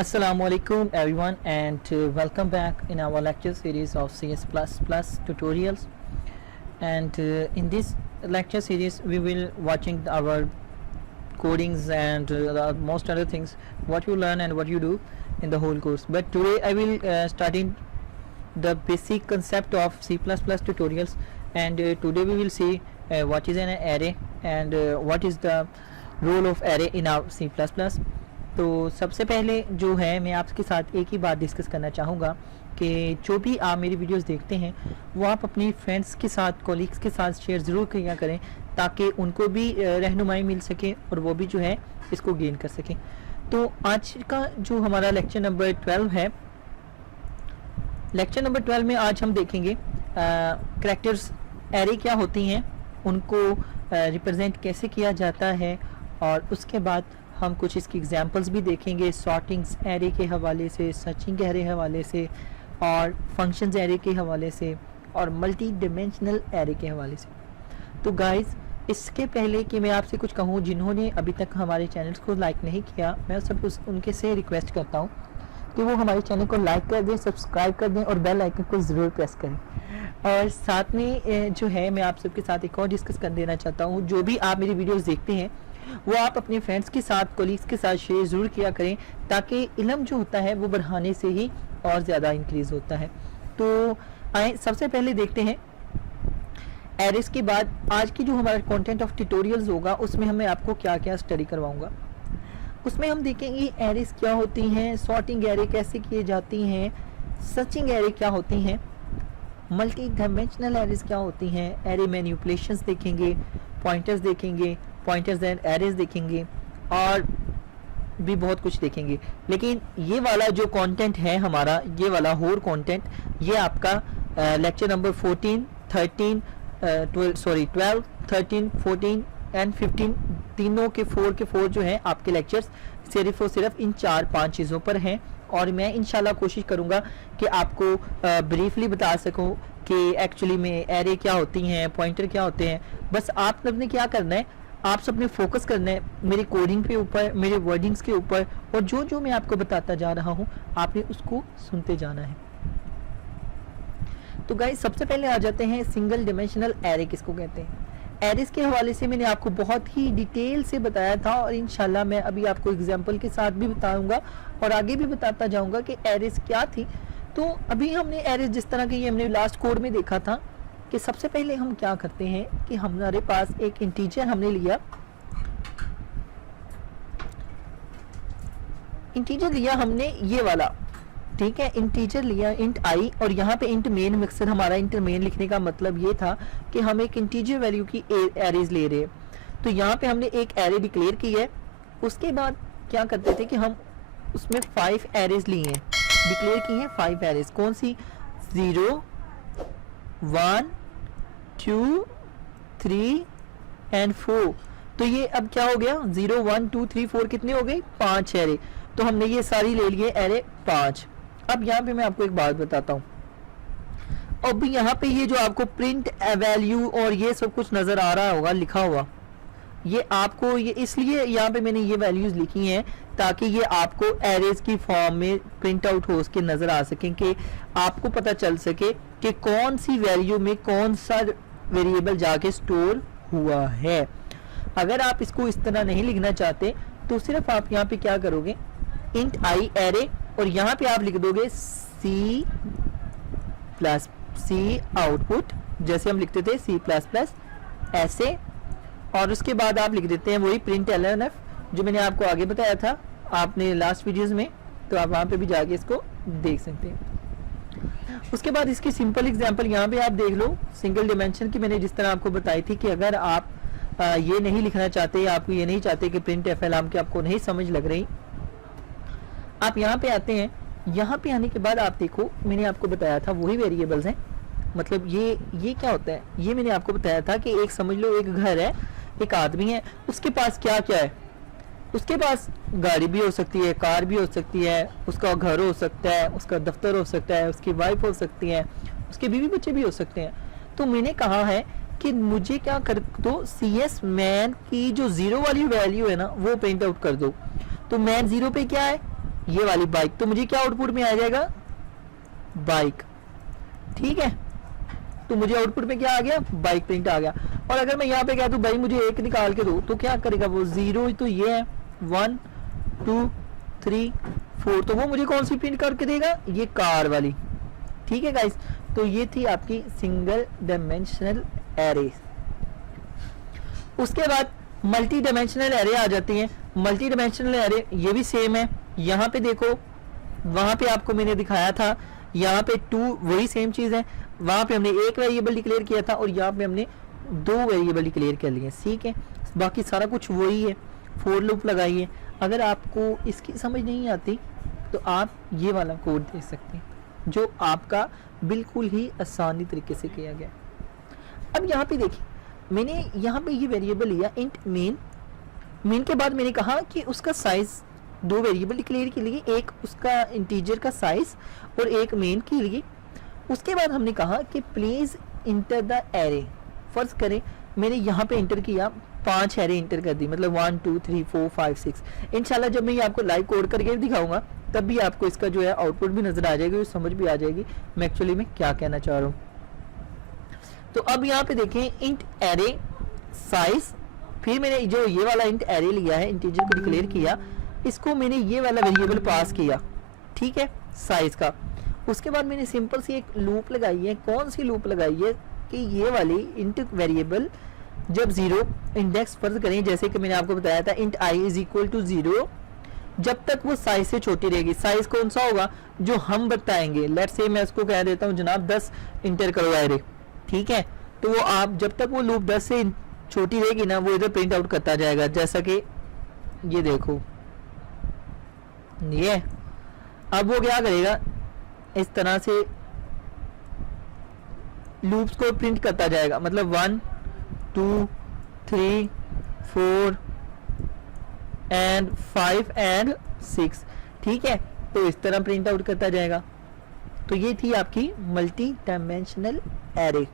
Assalamualaikum everyone and welcome back in our lecture series of CS++ tutorials. And in this lecture series we will watching our codings and most other things what you learn and what you do in the whole course. But today I will starting the basic concept of C++ tutorials, and today we will see what is an array and what is the role of array in our C++. तो सबसे पहले जो है मैं आपके साथ एक ही बात डिस्कस करना चाहूँगा कि जो भी आप मेरी वीडियोस देखते हैं वो आप अपनी फ्रेंड्स के साथ, कॉलीग्स के साथ शेयर ज़रूर किया करें ताकि उनको भी रहनुमाई मिल सके और वो भी जो है इसको गेन कर सकें। तो आज का जो हमारा लेक्चर नंबर 12 है, लेक्चर नंबर 12 में आज हम देखेंगे करैक्टर्स एरे क्या होती हैं, उनको रिप्रेजेंट कैसे किया जाता है, और उसके बाद हम कुछ इसकी एग्जांपल्स भी देखेंगे सॉर्टिंग्स एरे के हवाले से, सर्चिंग एरे हवाले से, और फंक्शंस एरे के हवाले से, और मल्टी डिमेंशनल एरे के हवाले से। तो गाइस, इसके पहले कि मैं आपसे कुछ कहूँ, जिन्होंने अभी तक हमारे चैनल्स को लाइक नहीं किया, मैं सब उनके से रिक्वेस्ट करता हूँ कि वो हमारे चैनल को लाइक कर दें, सब्सक्राइब कर दें और बेल आइकन को ज़रूर प्रेस करें। और साथ में जो है मैं आप सबके साथ एक और डिस्कस कर देना चाहता हूँ, जो भी आप मेरी वीडियोस देखते हैं वो आप अपने फ्रेंड्स के साथ, कोलीग्स के साथ शेयर ज़रूर किया करें ताकि इल्म जो होता है वो बढ़ाने से ही और ज़्यादा इंक्रीज़ होता है। तो आए सबसे पहले देखते हैं एरेस के बाद आज की जो हमारा कंटेंट ऑफ ट्यूटोरियल्स होगा उसमें मैं आपको क्या क्या स्टडी करवाऊंगा। उसमें हम देखेंगे एरेस क्या होती हैं, सॉर्टिंग एरे कैसे किए जाती हैं, सर्चिंग एरे क्या होती हैं, मल्टी डायमेंशनल एरेस क्या होती हैं, एरे मैनिपुलेशंस देखेंगे, पॉइंटर्स देखेंगे, पॉइंटर्स एंड एरेस देखेंगे, और भी बहुत कुछ देखेंगे। लेकिन ये वाला जो कंटेंट है हमारा, ये वाला होल कंटेंट, ये आपका लेक्चर नंबर 14, 13, 12, 13, 14 एंड 15 तीनों के 4 जो हैं आपके लेक्चर्स सिर्फ और सिर्फ इन 4-5 चीज़ों पर हैं। और मैं इंशाल्लाह कोशिश करूंगा कि आपको ब्रीफली बता सकूं कि एक्चुअली में एरे क्या होती हैं, पॉइंटर क्या होते हैं। बस आप सबने क्या करना है, आप सबने फोकस करना है मेरी कोडिंग के ऊपर, मेरे वर्डिंग्स के ऊपर, और जो जो मैं आपको बताता जा रहा हूं आपने उसको सुनते जाना है। तो गाइस, सबसे पहले आ जाते हैं सिंगल डिमेंशनल एरे किसको कहते हैं। एरेस के हवाले से मैंने आपको बहुत ही डिटेल से बताया था और इंशाल्लाह मैं अभी आपको एग्जांपल के साथ भी बताऊंगा और आगे भी बताता जाऊंगा कि एरेस क्या थी। तो अभी हमने एरेस जिस तरह की हमने लास्ट कोड में देखा था कि सबसे पहले हम क्या करते हैं कि हमारे पास एक इंटीजर हमने लिया, इंटीजर लिया हमने ये वाला, ठीक है, इंटीजर लिया इंट आई, और यहाँ पे इंट मेन, मकसद हमारा इंट मेन लिखने का मतलब ये था कि हम एक इंटीजर वैल्यू की एरेज ले रहे हैं। तो यहाँ पे हमने एक एरे डिक्लेयर की है। उसके बाद क्या करते थे कि हम उसमें 5 एरेज लिए हैं, डिक्लेयर की हैं 5 एरेज। कौन सी? 0, 1, 2, 3 एंड 4। तो ये अब क्या हो गया, 0, 1, 2, 3, 4 कितने हो गए? 5 एरे। तो हमने ये सारी ले लिए एरे 5। अब यहाँ पे मैं आपको एक बात बताता हूँ, अब यहाँ पे ये जो आपको प्रिंट वैल्यू और ये सब कुछ नजर आ रहा होगा लिखा हुआ, ये आपको ये इसलिए यहाँ पे मैंने ये वैल्यूज लिखी हैं ताकि ये आपको एरेज की फॉर्म में प्रिंट आउट हो के नजर आ सके, कि आपको पता चल सके कि कौन सी वैल्यू में कौन सा वेरिएबल जाके स्टोर हुआ है। अगर आप इसको इस तरह नहीं लिखना चाहते तो सिर्फ आप यहाँ पे क्या करोगे, इंट आई एरे, और यहाँ पे आप लिख दोगे C++ आउटपुट, जैसे हम लिखते थे C++ ऐसे, और उसके बाद आप लिख देते हैं वही प्रिंट lnf जो मैंने आपको आगे बताया था आपने लास्ट वीडियोस में, तो आप वहाँ पे भी जाके इसको देख सकते हैं। उसके बाद इसकी सिंपल एग्जांपल यहाँ पे आप देख लो, सिंगल डिमेंशन की मैंने जिस तरह आपको बताई थी कि अगर आप ये नहीं लिखना चाहते, आप ये नहीं चाहते कि प्रिंट एफएल की आपको नहीं समझ लग रही, आप यहाँ पे आते हैं। यहाँ पे आने के बाद आप देखो मैंने आपको बताया था वही वेरिएबल्स हैं, मतलब ये क्या होता है, ये मैंने आपको बताया था कि एक समझ लो एक घर है, एक आदमी है, उसके पास क्या क्या है, उसके पास गाड़ी भी हो सकती है, कार भी हो सकती है, उसका घर हो सकता है, उसका दफ्तर हो सकता है, उसकी वाइफ हो सकती है, उसके बीवी बच्चे भी हो सकते हैं। तो मैंने कहा है कि मुझे क्या कर दो, CS मैन की जो 0 वाली वैल्यू है ना वो प्रिंट आउट कर दो। तो मैन 0 पे क्या है, ये वाली बाइक, तो मुझे क्या आउटपुट में आ जाएगा, बाइक। ठीक है, तो मुझे आउटपुट में क्या आ गया, बाइक प्रिंट आ गया। और अगर मैं यहाँ पे कह दूं भाई मुझे एक निकाल के दो, तो क्या करेगा वो, 0 तो ये है, 1 2 3 4, तो वो मुझे कौन सी प्रिंट करके देगा, ये कार वाली। ठीक है गाइस, तो ये थी आपकी सिंगल डायमेंशनल एरे। उसके बाद मल्टी डायमेंशनल एरे आ जाती हैं। मल्टी डायमेंशनल एरे ये भी सेम है, यहाँ पे देखो, वहां पे आपको मैंने दिखाया था, यहाँ पे 2 वही सेम चीज है, वहां पे हमने एक वेरिएबल डिक्लेयर किया था और यहाँ पे हमने 2 वेरिएबल डिक्लेयर कर लिए। ठीक है, बाकी सारा कुछ वही है। फॉर लूप लगाइए। अगर आपको इसकी समझ नहीं आती तो आप ये वाला कोड देख सकते हैं जो आपका बिल्कुल ही आसानी तरीके से किया गया। अब यहाँ पे देखिए, मैंने यहाँ पे ये वेरिएबल लिया इंट मेन। मेन के बाद मैंने कहा कि उसका साइज 2 वेरिएबल डिक्लेयर के लिए, एक उसका इंटीजर का साइज और एक मेन के लिए। उसके बाद हमने कहा कि प्लीज इंटर द एरे। फर्ज करें मैंने यहाँ पे इंटर किया, 5 एरे इंटर कर दी, मतलब 1 2 3 4 5 6। इंशाल्लाह जब मैं ये आपको लाइव कोड करके दिखाऊंगा तब भी आपको इसका जो है आउटपुट भी नजर आ जाएगी और समझ भी आ जाएगी मैं एक्चुअली में क्या कहना चाह रहा हूँ। तो अब यहाँ पे देखें इंट एरे साइज, फिर मैंने जो ये वाला इंट एरे लिया है, इंटीजर को डिक्लेयर किया, इसको मैंने ये वाला वेरिएबल पास किया, ठीक है, साइज का। उसके बाद मैंने सिंपल सी एक लूप लगाई है। कौन सी लूप लगाई है कि ये वाली इंट वेरिएबल जब 0 इंडेक्स फर्ज करें, जैसे कि मैंने आपको बताया था int I is equal to 0, जब तक वो साइज से छोटी रहेगी। साइज कौन सा होगा जो हम बताएंगे। लेट्स से मैं उसको कह देता हूँ जनाब 10 इंटर करो एरे, ठीक है, तो वो आप जब तक वो लूप 10 से छोटी रहेगी ना, वो इधर प्रिंट आउट करता जाएगा। जैसा कि ये देखो, ये अब वो क्या करेगा, इस तरह से लूप्स को प्रिंट करता जाएगा, मतलब 1 2 3 4 एंड 5 एंड 6, ठीक है, तो इस तरह प्रिंट आउट करता जाएगा। तो ये थी आपकी मल्टी डायमेंशनल एरे,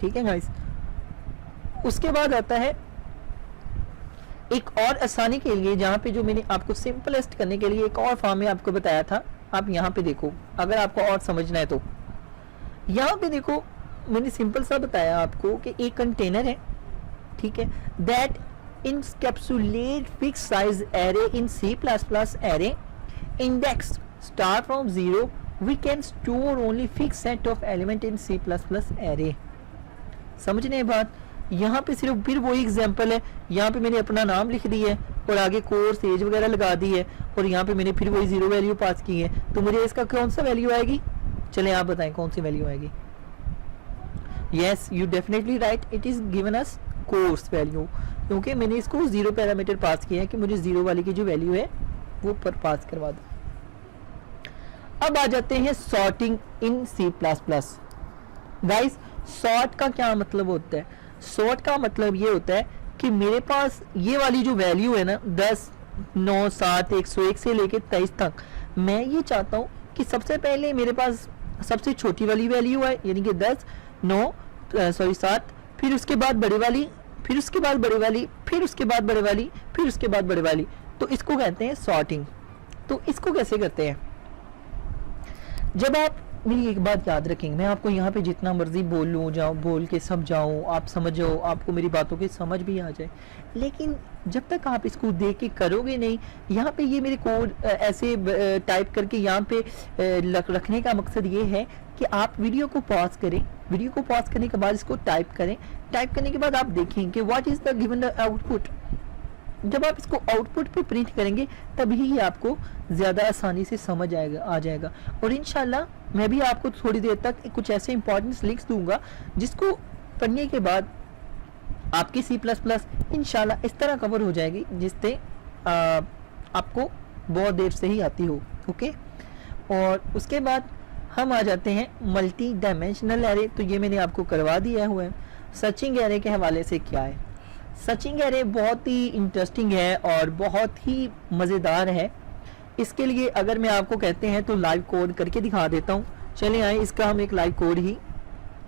ठीक है गाइस। उसके बाद आता है एक और आसानी के लिए, जहां पे जो मैंने आपको सिंपलेस्ट करने के लिए एक और फॉर्म में आपको बताया था। आप यहाँ पे देखो, अगर आपको और समझना है तो यहाँ पे देखो, मैंने सिंपल सा बताया आपको कि एक कंटेनर है, ठीक है, that encapsulate fixed size array in C++ array index start from 0, we can store only fixed set of element in C++ array। समझने बात, यहाँ पे सिर्फ फिर वही एग्जांपल है। यहाँ पे मैंने अपना नाम लिख दी है और आगे कोर्स एज वगैरह लगा दी है और यहाँ पे मैंने फिर वही 0 वैल्यू पास की है। तो मुझे इसका कौन सा वैल्यू आएगी, चले आप बताएं कौन सी वैल्यू आएगी। Yes, you definitely right, it is given us course value, क्योंकि मैंने इसको 0 पैरामीटर पास किया है कि मुझे 0 वाली की जो वैल्यू है वो पर पास करवा दो। अब आ जाते हैं सॉर्टिंग इन C++। गाइस, सॉर्ट का क्या मतलब होता है? सॉर्ट का मतलब ये होता है कि मेरे पास ये वाली जो वैल्यू है ना, 10 9 7 101 से लेके 23 तक, मैं ये चाहता हूँ कि सबसे पहले मेरे पास सबसे छोटी वाली वैल्यू है, यानी कि 10 9 7, फिर उसके बाद बड़ी वाली, फिर उसके बाद बड़े वाली, फिर उसके बाद बड़े वाली, फिर उसके बाद बड़े वाली। तो इसको कहते हैं सॉर्टिंग। तो इसको कैसे करते हैं? जब आप, मेरी एक बात याद रखेंगे, मैं आपको यहाँ पे जितना मर्जी बोलूँ जाऊँ, बोल के समझाऊँ, आप समझ जाओ, आपको मेरी बातों की समझ भी आ जाए, लेकिन जब तक आप इसको देख के करोगे नहीं, यहाँ पे ये मेरे कोड ऐसे टाइप करके यहाँ पे रखने का मकसद ये है कि आप वीडियो को पॉज करें, वीडियो को पॉज करने के बाद इसको टाइप करें, टाइप करने के बाद आप देखें कि what is the given output. जब आप इसको आउटपुट पे प्रिंट करेंगे तभी ये आपको ज़्यादा आसानी से समझ आ जाएगा। और इंशाल्लाह मैं भी आपको थोड़ी देर तक कुछ ऐसे इंपॉर्टेंट लिंक्स दूंगा जिसको पढ़ने के बाद आपकी C++ इंशाल्लाह इस तरह कवर हो जाएगी जिससे आपको बहुत देर से ही आती हो। ओके, और उसके बाद हम आ जाते हैं मल्टी डायमेंशनल एरे। तो ये मैंने आपको करवा दिया हुआ है। सर्चिंग एरे के हवाले से क्या है? सर्चिंग एरे बहुत ही इंटरेस्टिंग है और बहुत ही मज़ेदार है। इसके लिए अगर मैं आपको कहते हैं तो लाइव कोड करके दिखा देता हूँ। चलिए आए, इसका हम एक लाइव कोड ही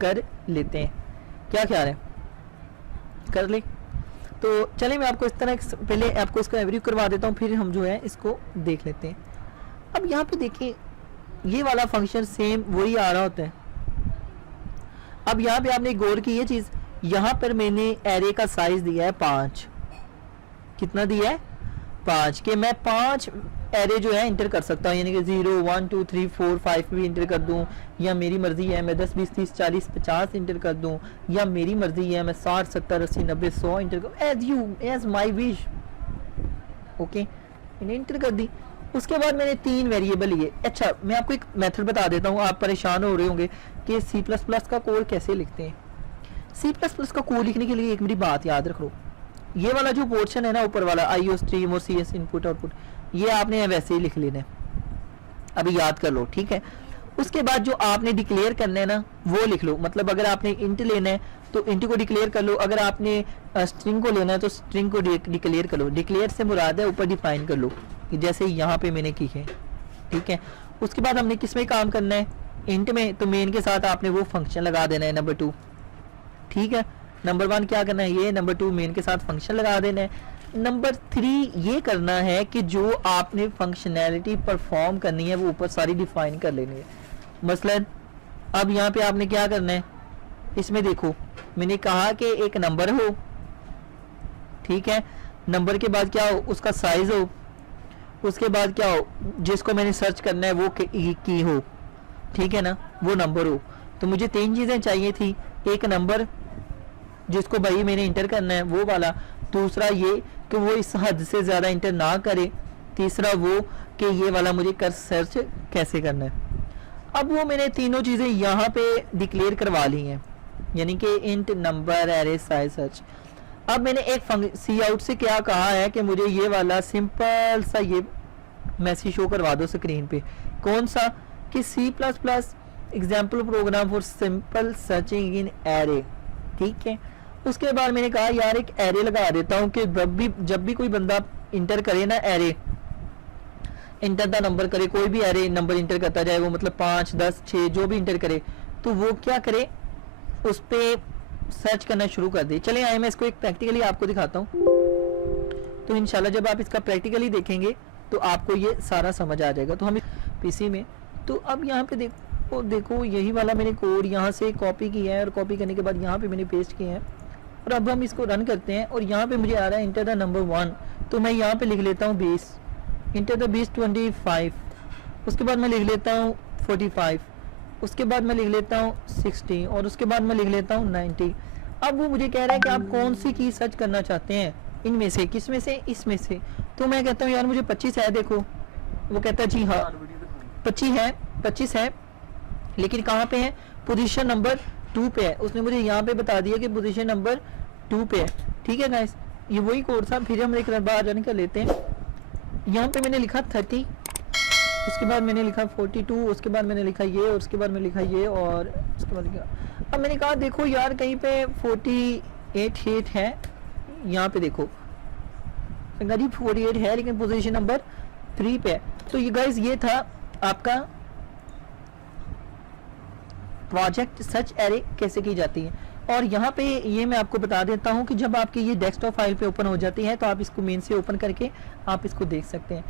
कर लेते हैं, क्या ख्याल है? कर ले। तो चलिए मैं आपको इस तरह पहले आपको इसका रिव्यू करवा देता हूँ, फिर हम जो है इसको देख लेते हैं। अब यहाँ पे देखिए ये वाला फंक्शन सेम वही आ रहा होता है। अब यहाँ पे आपने गौर की ये चीज़, यहाँ पर मैंने एरे का साइज दिया है 5। कितना दिया है? 5 के मैं 5 एरे जो है इंटर कर सकता हूँ, यानी कि 0 1 2 3 4 5 भी इंटर कर दूँ, या मेरी मर्जी है मैं 10 20 30 40 50 इंटर कर दूँ, या मेरी मर्जी है मैं 60 70 80 90 100 इंटर कर, एज माई विश। ओके, इन्हें इंटर कर दी। उसके बाद मैंने 3 वेरिएबल लिए। अच्छा, मैं आपको एक मेथड बता देता हूँ, आप परेशान हो रहे होंगे कि C++ का कोड कैसे लिखते हैं। C++ का कोड लिखने के लिए एक मेरी बात याद रखो, ये वाला जो पोर्शन है ना ऊपर वाला IO स्ट्रीम और CS इनपुट आउटपुट, ये आपने वैसे ही लिख लेना है, अभी याद कर लो, ठीक है। उसके बाद जो आपने डिक्लेयर करना है ना वो लिख लो, मतलब अगर आपने इंट लेना है तो इंट को डिक्लेयर कर लो, अगर आपने स्ट्रिंग को लेना है तो स्ट्रिंग को डिक्लेयर कर लो। डिक्लेयर से मुराद है ऊपर डिफाइन कर लो, जैसे यहाँ पे मैंने की है, ठीक है। उसके बाद हमने किस में काम करना है? इंट में, तो मेन के साथ आपने वो फंक्शन लगा देना है नंबर 2, ठीक है। नंबर 1 क्या करना है? ये। नंबर 2 मेन के साथ फंक्शन लगा देना है। नंबर 3 ये करना है कि जो आपने फंक्शनैलिटी परफॉर्म करनी है वो ऊपर सारी डिफाइन कर लेनी है। मसलन अब यहाँ पे आपने क्या करना है, इसमें देखो मैंने कहा कि एक नंबर हो, ठीक है। नंबर के बाद क्या हो? उसका साइज हो। उसके बाद क्या हो? जिसको मैंने सर्च करना है वो की हो, ठीक है ना, वो नंबर हो। तो मुझे 3 चीज़ें चाहिए थी, एक नंबर जिसको भाई मैंने इंटर करना है वो वाला, दूसरा ये कि वो इस हद से ज़्यादा इंटर ना करे, तीसरा वो कि ये वाला मुझे कर सर्च कैसे करना है। अब वो मैंने तीनों चीज़ें यहाँ पे डिक्लेयर करवा ली हैं, यानी कि int number array size search. अब मैंने एक सी आउट से क्या कहा है कि मुझे ये वाला सिंपल सा ये मैसेज शो करवा दो स्क्रीन पे। कौन सा? कि C++ example program for simple searching in array, ठीक है। उसके बाद मैंने कहा यार एक एरे लगा देता हूँ कि जब भी कोई बंदा इंटर करे ना एरे, इंटर द नंबर करे, कोई भी एरे नंबर इंटर करता जाए, वो मतलब 5 10 6 जो भी इंटर करे, तो वो क्या करे, उस पर सर्च करना शुरू कर दे। चले आए मैं इसको एक प्रैक्टिकली आपको दिखाता हूँ, तो इंशाल्लाह जब आप इसका प्रैक्टिकली देखेंगे तो आपको ये सारा समझ आ जाएगा। तो हम पीसी में, तो अब यहाँ पे देखो यही वाला मैंने कोड यहाँ से कॉपी किया है, और कॉपी करने के बाद यहाँ पे मैंने पेस्ट किया है, और अब हम इसको रन करते हैं। और यहाँ पे मुझे आ रहा है इंटर द नंबर 1, तो मैं यहाँ पे लिख लेता हूँ 20, इंटर द 20 25, उसके बाद मैं लिख लेता हूँ 45, उसके बाद मैं लिख लेता हूँ 60, और उसके बाद मैं लिख लेता हूँ 90। अब वो मुझे कह रहा है कि आप कौन सी की सर्च करना चाहते हैं इनमें से, किस में से? इसमें से। तो मैं कहता हूँ यार मुझे 25 है, देखो वो कहता है जी हाँ 25 है, लेकिन कहाँ पे है? पोजीशन नंबर 2 पे है। उसने मुझे यहाँ पे बता दिया कि पोजीशन नंबर 2 पे है, ठीक है गाइस। ये वही कोड था। फिर हम एक बार रन कर लेते हैं। यहाँ पे मैंने लिखा 30, उसके बाद मैंने लिखा 42, उसके बाद मैंने लिखा ये, और उसके बाद मैंने लिखा ये, और उसके बाद लिखा। अब मैंने कहा देखो यार कहीं पे 48 है, यहाँ पे देखो 48 है, लेकिन पोजीशन नंबर 3 पे है। तो ये गाइस ये था आपका प्रोजेक्ट सर्च एरे कैसे की जाती है। और यहाँ पे ये मैं आपको बता देता हूँ कि जब आपकी ये डेस्कटॉप फाइल पे ओपन हो जाती है तो आप इसको मेन से ओपन करके आप इसको देख सकते हैं।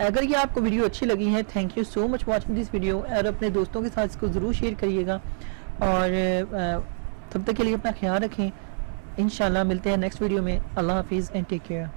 अगर ये आपको वीडियो अच्छी लगी है, thank you so much watching this video, और अपने दोस्तों के साथ इसको ज़रूर शेयर करिएगा। और तब तक के लिए अपना ख्याल रखें। इंशाल्लाह मिलते हैं नेक्स्ट वीडियो में। अल्लाह हाफिज़ एंड टेक केयर।